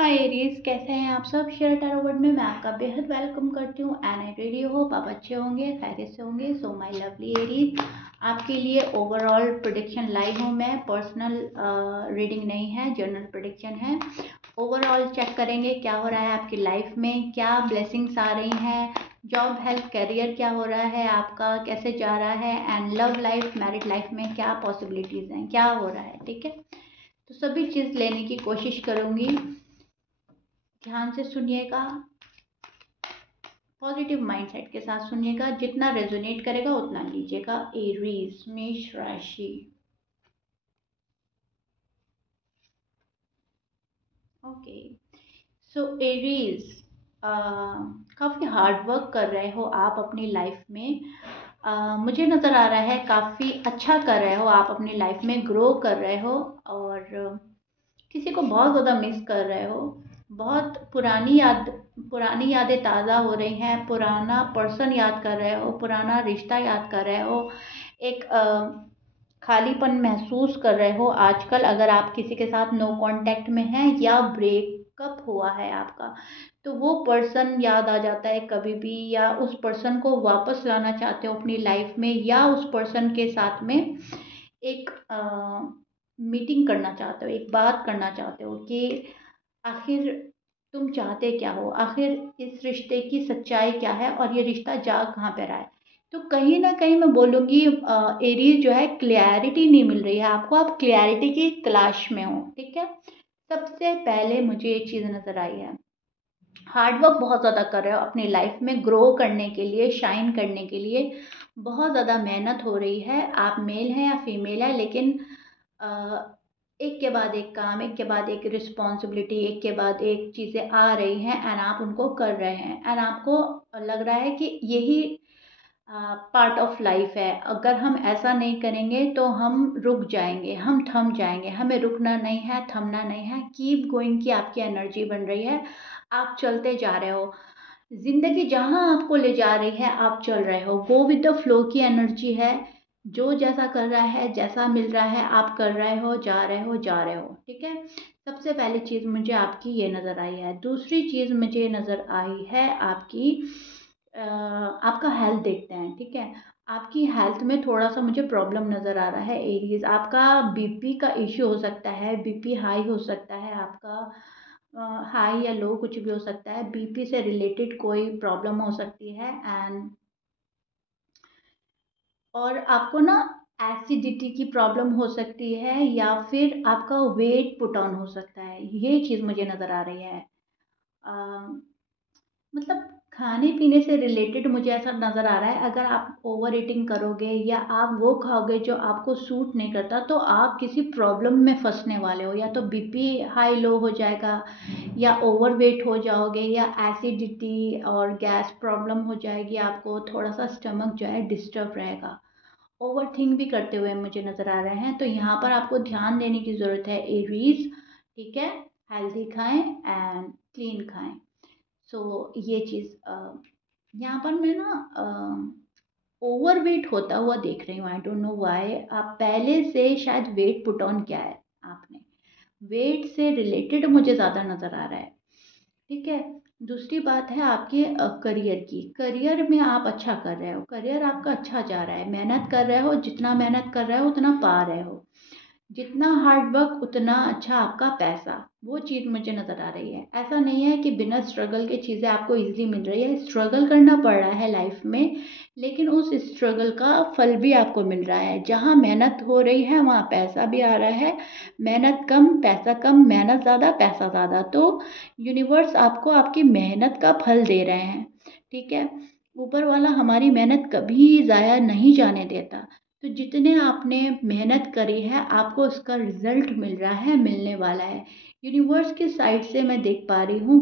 हाय Aries, कैसे हैं आप सब। शेयर टैरो वर्ड में मैं आपका बेहद वेलकम करती हूँ एंड आई रेडी होप आप अच्छे होंगे, खैरियत से होंगे। सो माय लवली एरीज, आपके लिए ओवरऑल प्रेडिक्शन लाई हूँ मैं। पर्सनल रीडिंग नहीं है, जनरल प्रेडिक्शन है। ओवरऑल चेक करेंगे क्या हो रहा है आपकी लाइफ में, क्या ब्लेसिंग्स आ रही हैं, जॉब, हेल्थ, करियर क्या हो रहा है आपका, कैसे जा रहा है, and love life, married life में क्या पॉसिबिलिटीज़ हैं, क्या हो रहा है। ठीक है, तो सभी चीज़ लेने की कोशिश करूँगी। ध्यान से सुनिएगा, पॉजिटिव माइंडसेट के साथ सुनिएगा। जितना रेजोनेट करेगा उतना लीजिएगा। एरीज, मेष राशि। ओके, सो एरीज, काफ़ी हार्ड वर्क कर रहे हो आप अपनी लाइफ में। मुझे नज़र आ रहा है काफ़ी अच्छा कर रहे हो आप अपनी लाइफ में, ग्रो कर रहे हो और किसी को बहुत ज़्यादा मिस कर रहे हो। बहुत पुरानी यादें ताज़ा हो रही हैं, पुराना पर्सन याद कर रहे हो, पुराना रिश्ता याद कर रहे हो। एक खालीपन महसूस कर रहे हो आजकल, अगर आप किसी के साथ नो कांटेक्ट में हैं या ब्रेकअप हुआ है आपका, तो वो पर्सन याद आ जाता है कभी भी, या उस पर्सन को वापस लाना चाहते हो अपनी लाइफ में, या उस पर्सन के साथ में एक मीटिंग करना चाहते हो, एक बात करना चाहते हो कि आखिर तुम चाहते क्या हो, आखिर इस रिश्ते की सच्चाई क्या है और ये रिश्ता जा कहाँ पे रहा है। तो कहीं ना कहीं मैं बोलूँगी एरीज जो है, क्लैरिटी नहीं मिल रही है आपको, आप क्लैरिटी की तलाश में हो। ठीक है, सबसे पहले मुझे एक चीज़ नज़र आई है, हार्डवर्क बहुत ज़्यादा कर रहे हो अपनी लाइफ में, ग्रो करने के लिए, शाइन करने के लिए बहुत ज़्यादा मेहनत हो रही है। आप मेल हैं या फीमेल है, लेकिन एक के बाद एक काम, एक के बाद एक रिस्पॉन्सिबिलिटी, एक के बाद एक चीज़ें आ रही हैं एंड आप उनको कर रहे हैं एंड आपको लग रहा है कि यही पार्ट ऑफ लाइफ है। अगर हम ऐसा नहीं करेंगे तो हम रुक जाएंगे, हम थम जाएंगे। हमें रुकना नहीं है, थमना नहीं है, कीप गोइंग की आपकी एनर्जी बन रही है। आप चलते जा रहे हो, जिंदगी जहां आपको ले जा रही है आप चल रहे हो। गो विद द फ्लो की एनर्जी है। जो जैसा कर रहा है, जैसा मिल रहा है, आप कर रहे हो, जा रहे हो, जा रहे हो। ठीक है, सबसे पहली चीज़ मुझे आपकी ये नज़र आई है। दूसरी चीज़ मुझे नज़र आई है आपकी, आपका हेल्थ देखते हैं। ठीक है, आपकी हेल्थ में थोड़ा सा मुझे प्रॉब्लम नज़र आ रहा है एरीज। आपका बीपी का इश्यू हो सकता है, बीपी हाई हो सकता है आपका, हाई या लो कुछ भी हो सकता है। बीपी से रिलेटेड कोई प्रॉब्लम हो सकती है एंड और आपको ना एसिडिटी की प्रॉब्लम हो सकती है, या फिर आपका वेट पुट ऑन हो सकता है। ये चीज़ मुझे नज़र आ रही है। अ, मतलब खाने पीने से रिलेटेड मुझे ऐसा नज़र आ रहा है, अगर आप ओवर ईटिंग करोगे या आप वो खाओगे जो आपको सूट नहीं करता, तो आप किसी प्रॉब्लम में फंसने वाले हो। या तो बीपी हाई लो हो जाएगा, या ओवर वेट हो जाओगे, या एसिडिटी और गैस प्रॉब्लम हो जाएगी आपको, थोड़ा सा स्टमक जो है डिस्टर्ब रहेगा। ओवर थिंक भी करते हुए मुझे नज़र आ रहे हैं, तो यहाँ पर आपको ध्यान देने की ज़रूरत है एरीज। ठीक है, हेल्दी खाएं एंड क्लीन खाएं। सो ये चीज़ यहाँ पर मैं ना ओवर वेट होता हुआ देख रही हूँ। I don't know why. आप पहले से शायद वेट पुट ऑन किया है आपने, वेट से रिलेटेड मुझे ज़्यादा नज़र आ रहा है। ठीक है, दूसरी बात है आपके करियर की। करियर में आप अच्छा कर रहे हो, करियर आपका अच्छा जा रहा है, मेहनत कर रहे हो, जितना मेहनत कर रहे हो उतना पा रहे हो, जितना हार्ड वर्क उतना अच्छा आपका पैसा। वो चीज़ मुझे नज़र आ रही है। ऐसा नहीं है कि बिना स्ट्रगल के चीज़ें आपको इजीली मिल रही है, स्ट्रगल करना पड़ रहा है लाइफ में, लेकिन उस स्ट्रगल का फल भी आपको मिल रहा है। जहाँ मेहनत हो रही है वहाँ पैसा भी आ रहा है। मेहनत कम पैसा कम, मेहनत ज़्यादा पैसा ज़्यादा, तो यूनिवर्स आपको आपकी मेहनत का फल दे रहे हैं। ठीक है, ऊपर वाला हमारी मेहनत कभी ज़ाया नहीं जाने देता। तो जितने आपने मेहनत करी है आपको उसका रिजल्ट मिल रहा है, मिलने वाला है। यूनिवर्स की साइड से मैं देख पा रही हूँ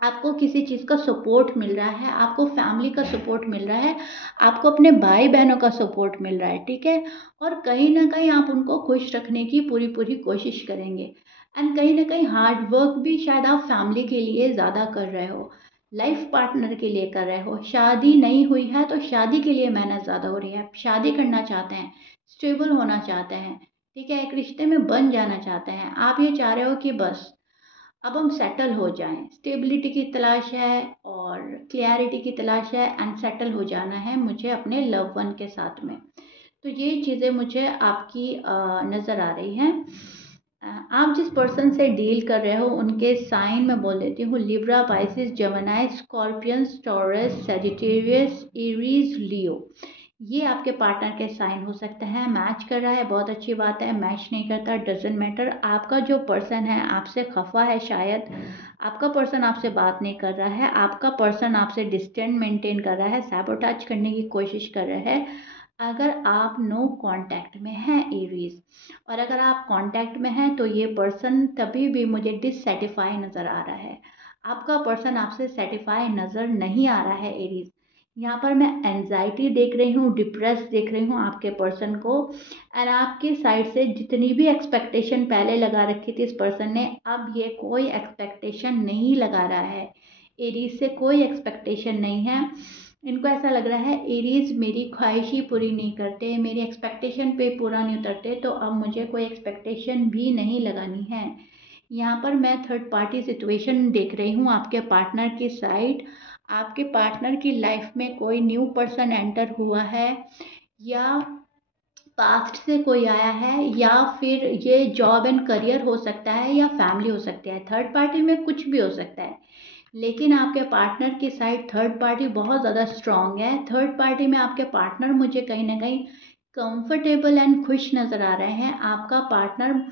आपको किसी चीज़ का सपोर्ट मिल रहा है, आपको फैमिली का सपोर्ट मिल रहा है, आपको अपने भाई बहनों का सपोर्ट मिल रहा है। ठीक है, और कहीं ना कहीं आप उनको खुश रखने की पूरी पूरी कोशिश करेंगे एंड कहीं ना कहीं हार्ड वर्क भी शायद आप फैमिली के लिए ज़्यादा कर रहे हो, लाइफ पार्टनर के लिए कर रहे हो। शादी नहीं हुई है तो शादी के लिए मेहनत ज़्यादा हो रही है। शादी करना चाहते हैं, स्टेबल होना चाहते हैं, ठीक है, एक रिश्ते में बन जाना चाहते हैं। आप ये चाह रहे हो कि बस अब हम सेटल हो जाएं, स्टेबिलिटी की तलाश है और क्लियरिटी की तलाश है एंड सेटल हो जाना है मुझे अपने लव वन के साथ में। तो ये चीज़ें मुझे आपकी नज़र आ रही हैं। आप जिस पर्सन से डील कर रहे हो उनके साइन मैं बोल देती हूँ, Libra, Pisces, Gemini, Scorpions, Taurus, Sagittarius, Aries, Leo. ये आपके पार्टनर के साइन हो सकते हैं। मैच कर रहा है बहुत अच्छी बात है, मैच नहीं करता डजेंट मैटर। आपका जो पर्सन है आपसे खफा है, शायद आपका पर्सन आपसे बात नहीं कर रहा है, आपका पर्सन आपसे डिस्टेंस मेंटेन कर रहा है, सैबोटाज करने की कोशिश कर रहा है। अगर आप नो कांटेक्ट में हैं एरीज, और अगर आप कांटेक्ट में हैं तो ये पर्सन तभी भी मुझे डिससेटिस्फाई नज़र आ रहा है। आपका पर्सन आपसे सेटिस्फाई नज़र नहीं आ रहा है एरीज। यहाँ पर मैं एंजाइटी देख रही हूँ, डिप्रेस देख रही हूँ आपके पर्सन को। एंड आपकी साइड से जितनी भी एक्सपेक्टेशन पहले लगा रखी थी इस पर्सन ने, अब ये कोई एक्सपेक्टेशन नहीं लगा रहा है। एरीज से कोई एक्सपेक्टेशन नहीं है। इनको ऐसा लग रहा है एरीज मेरी ख्वाहिश ही पूरी नहीं करते, मेरी एक्सपेक्टेशन पे पूरा नहीं उतरते, तो अब मुझे कोई एक्सपेक्टेशन भी नहीं लगानी है। यहाँ पर मैं थर्ड पार्टी सिचुएशन देख रही हूँ आपके पार्टनर की साइड। आपके पार्टनर की लाइफ में कोई न्यू पर्सन एंटर हुआ है, या पास्ट से कोई आया है, या फिर ये जॉब एंड करियर हो सकता है, या फैमिली हो सकता है। थर्ड पार्टी में कुछ भी हो सकता है, लेकिन आपके पार्टनर की साइड थर्ड पार्टी बहुत ज़्यादा स्ट्रांग है। थर्ड पार्टी में आपके पार्टनर मुझे कहीं ना कहीं कंफर्टेबल एंड खुश नज़र आ रहे हैं। आपका पार्टनर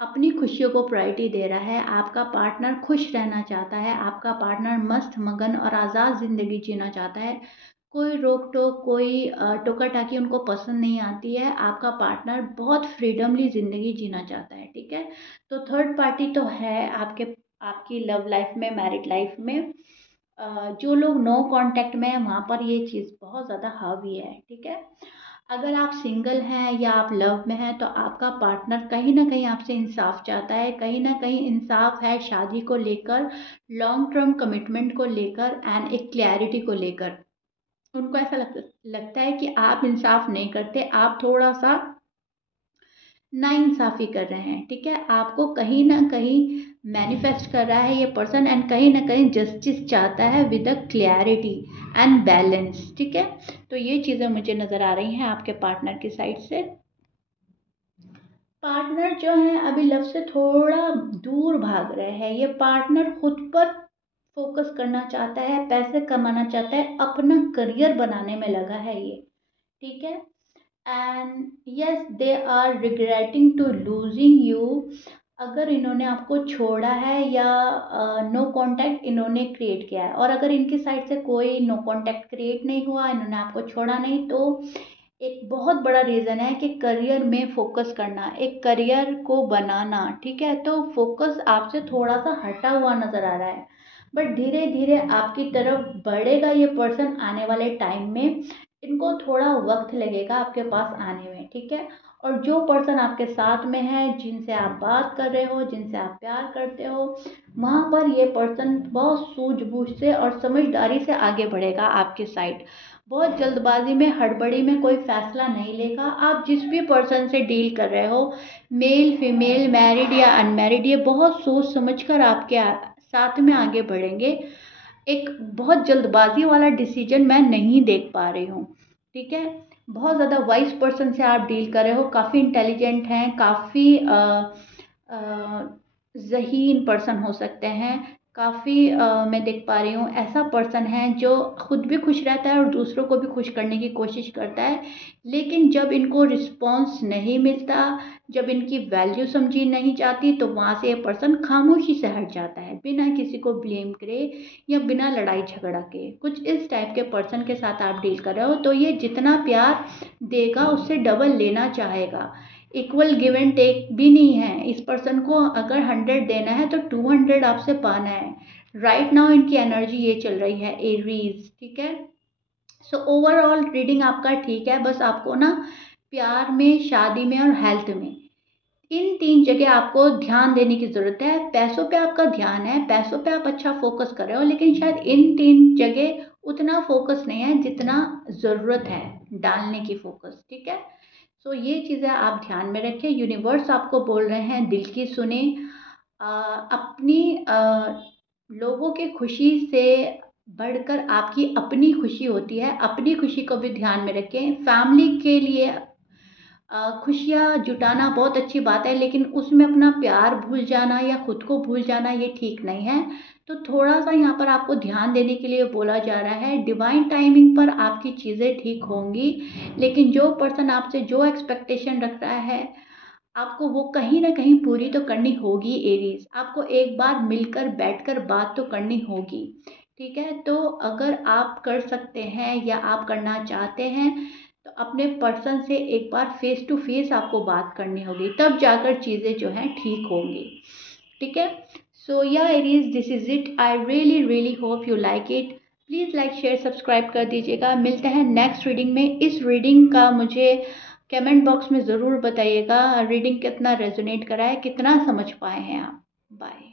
अपनी खुशियों को प्रायोरिटी दे रहा है, आपका पार्टनर खुश रहना चाहता है, आपका पार्टनर मस्त मगन और आज़ाद ज़िंदगी जीना चाहता है। कोई रोक टोक, कोई टोका टाकी उनको पसंद नहीं आती है। आपका पार्टनर बहुत फ्रीडमली ज़िंदगी जीना चाहता है, ठीक है। तो थर्ड पार्टी तो है आपके, आपकी लव लाइफ में, मैरिड लाइफ में। जो लोग नो कांटेक्ट में हैं वहाँ पर ये चीज़ बहुत ज़्यादा हावी है, ठीक है। अगर आप सिंगल हैं या आप लव में हैं तो आपका पार्टनर कहीं ना कहीं आपसे इंसाफ चाहता है, कहीं ना कहीं इंसाफ है शादी को लेकर, लॉन्ग टर्म कमिटमेंट को लेकर एंड एक क्लैरिटी को लेकर। उनको ऐसा लगता है कि आप इंसाफ नहीं करते, आप थोड़ा सा नाइंसाफ़ी कर रहे हैं, ठीक है। आपको कहीं ना कहीं मैनिफेस्ट कर रहा है ये पर्सन, एंड कहीं ना कहीं जस्टिस चाहता है with a clarity and balance, ठीक है। तो ये चीज़ें मुझे नज़र आ रही हैं आपके पार्टनर की साइड से। पार्टनर जो है अभी लव से थोड़ा दूर भाग रहे हैं। ये पार्टनर खुद पर फोकस करना चाहता है, पैसे कमाना चाहता है, अपना करियर बनाने में लगा है ये, ठीक है। And yes, they are regretting to losing you. अगर इन्होंने आपको छोड़ा है या नो कांटेक्ट इन्होंने क्रिएट किया है, और अगर इनकी साइड से कोई नो कांटेक्ट क्रिएट नहीं हुआ, इन्होंने आपको छोड़ा नहीं, तो एक बहुत बड़ा रीज़न है कि करियर में फोकस करना, एक करियर को बनाना, ठीक है। तो फोकस आपसे थोड़ा सा हटा हुआ नज़र आ रहा है, बट धीरे धीरे आपकी तरफ बढ़ेगा ये पर्सन आने वाले टाइम में। इनको थोड़ा वक्त लगेगा आपके पास आने में, ठीक है। और जो पर्सन आपके साथ में है, जिनसे आप बात कर रहे हो, जिनसे आप प्यार करते हो, वहाँ पर ये पर्सन बहुत सूझबूझ से और समझदारी से आगे बढ़ेगा आपके साइड। बहुत जल्दबाजी में, हड़बड़ी में कोई फैसला नहीं लेगा। आप जिस भी पर्सन से डील कर रहे हो, मेल फीमेल, मैरिड या अनमैरिड, ये बहुत सोच समझ कर आपके साथ में आगे बढ़ेंगे। एक बहुत जल्दबाजी वाला डिसीजन मैं नहीं देख पा रही हूँ, ठीक है। बहुत ज़्यादा वाइज पर्सन से आप डील कर रहे हो, काफ़ी इंटेलिजेंट हैं, काफ़ी ज़हीन पर्सन हो सकते हैं, काफ़ी मैं देख पा रही हूँ ऐसा पर्सन है जो खुद भी खुश रहता है और दूसरों को भी खुश करने की कोशिश करता है। लेकिन जब इनको रिस्पॉन्स नहीं मिलता, जब इनकी वैल्यू समझी नहीं जाती, तो वहाँ से ये पर्सन खामोशी से हट जाता है, बिना किसी को ब्लेम करे या बिना लड़ाई झगड़ा के। कुछ इस टाइप के पर्सन के साथ आप डील कर रहे हो, तो ये जितना प्यार देगा उससे डबल लेना चाहेगा। इक्वल गिव एंड टेक भी नहीं है इस पर्सन को। अगर 100 देना है तो 200 आपसे पाना है। राइट नाउ इनकी एनर्जी ये चल रही है एरीज, ठीक है। सो ओवरऑल रीडिंग आपका ठीक है, बस आपको ना प्यार में, शादी में और हेल्थ में, इन 3 जगह आपको ध्यान देने की ज़रूरत है। पैसों पे आपका ध्यान है, पैसों पे आप अच्छा फोकस कर रहे हो, लेकिन शायद इन 3 जगह उतना फोकस नहीं है जितना ज़रूरत है डालने की फोकस, ठीक है। सो ये चीज़ें आप ध्यान में रखें। यूनिवर्स आपको बोल रहे हैं दिल की सुने, अपनी लोगों के खुशी से बढ़कर आपकी अपनी खुशी होती है। अपनी खुशी को भी ध्यान में रखें। फैमिली के लिए खुशियाँ जुटाना बहुत अच्छी बात है, लेकिन उसमें अपना प्यार भूल जाना या खुद को भूल जाना ये ठीक नहीं है। तो थोड़ा सा यहाँ पर आपको ध्यान देने के लिए बोला जा रहा है। डिवाइन टाइमिंग पर आपकी चीज़ें ठीक होंगी, लेकिन जो पर्सन आपसे जो एक्सपेक्टेशन रख रहा है आपको वो कहीं ना कहीं पूरी तो करनी होगी। एरीज, आपको एक बार मिलकर बैठकर बात तो करनी होगी। ठीक है, तो अगर आप कर सकते हैं या आप करना चाहते हैं तो अपने पर्सन से एक बार फेस टू फेस आपको बात करनी होगी, तब जाकर चीज़ें जो हैं ठीक होंगी। ठीक है, सो या Aries, this is it. I really really hope you like it. Please like share subscribe कर दीजिएगा। मिलते हैं नेक्स्ट रीडिंग में। इस रीडिंग का मुझे कमेंट बॉक्स में ज़रूर बताइएगा रीडिंग कितना रेजोनेट करा है, कितना समझ पाए हैं आप। बाय।